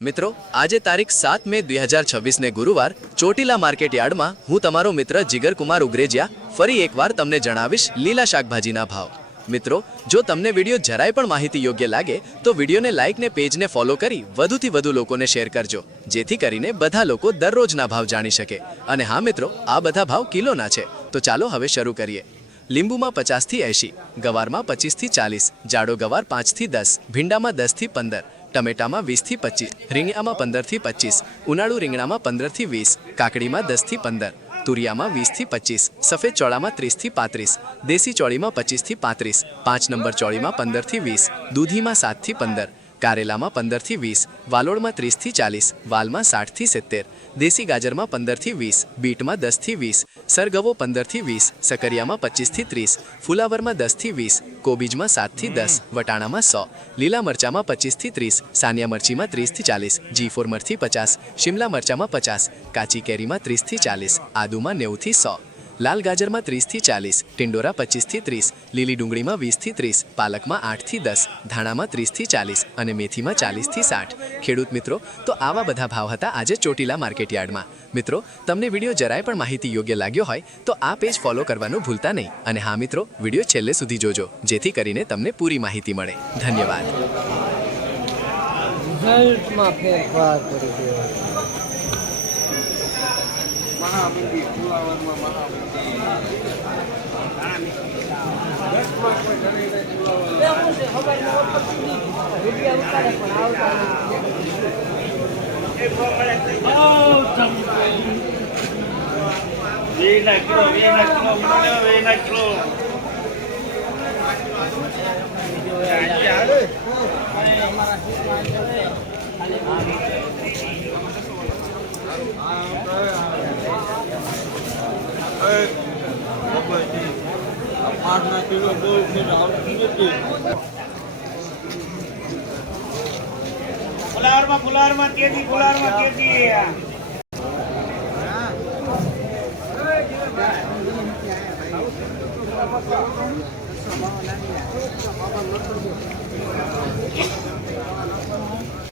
મિત્રો આજે તારીખ 7 મે 2026 ને ગુરુવાર ચોટીલા માર્કેટ યાર્ડમાં હું તમારો મિત્ર જીગરકુમાર ઉગરેજિયા ફરી એકવાર તમને જણાવીશ લીલા શાકભાજીના ભાવ। મિત્રો જો તમને વિડીયો જરાય પણ માહિતી યોગ્ય લાગે તો વિડીયોને લાઈક ને પેજને ફોલો કરી વધુથી વધુ લોકોને શેર કરજો, જેથી કરીને બધા લોકો દરરોજના ભાવ જાણી શકે। અને હા મિત્રો, આ બધા ભાવ કિલોના છે, તો ચાલો હવે શરૂ કરીએ। લીંબુમાં 50 થી 80, ગવારમાં 25 થી 40, જાડો ગવાર 5 થી 10, ભીંડામાં 10 થી 15, ટમેટામાં 20 થી 25, રીંગણામાં 15 થી 25, ઉનાળુ રીંગણામાં 15 થી 20, કાકડીમાં 10 થી 15, તુરિયામાં 20 થી 25, સફેદ ચોળામાં 30 થી 35, દેશી ચોળીમાં 25 થી 35, 5 નંબર ચોળીમાં 15 થી 20, દૂધીમાં 7 થી 15, કારેલામાં 15 થી 20, વાલોળમાં 30 થી 40, વાલમાં 60 થી 70, દેશી ગાજરમાં 15 થી 20, બીટમાં 10 થી 20, સરગવો 15 થી 20, સકરિયામાં 25 થી 30, ફુલાવરમાં 10 થી 20, કોબીજમાં 7 થી 10, વટાણામાં 100, લીલા મરચામાં 25 થી 30, સાનિયા મરચીમાં 30 થી 40, G4 મરચી 50, શિમલા મરચામાં 50, કાચી કેરીમાં 30 થી 40, આદુમાં 90 થી 100, લાલ ગાજરમાં 30 થી 40, ટિંડોરા 25 થી 30, લીલી ડુંગળીમાં 20 થી 30, પાલકમાં 8 થી 10, ધાણામાં 30 થી 40 અને મેથીમાં 40 થી 60। ખેડૂત મિત્રો, તો આવા બધા ભાવ હતા આજે ચોટીલા માર્કેટ યાર્ડમાં। મિત્રો, તમને વિડીયો જરાય પણ માહિતી યોગ્ય લાગ્યો હોય તો આ પેજ ફોલો કરવાનું ભૂલતા નહીં। અને હા મિત્રો, વિડીયો છેલ્લે સુધી જોજો, જેથી કરીને તમને પૂરી માહિતી મળે। ધન્યવાદ। રિઝલ્ટમાં ફેરફાર કરી દેવાનો। મહામંદી ફુલાવરમાં મહામંદી દસમાં કોઈ ઘણી નહીં ફુલાવરમાં તેજી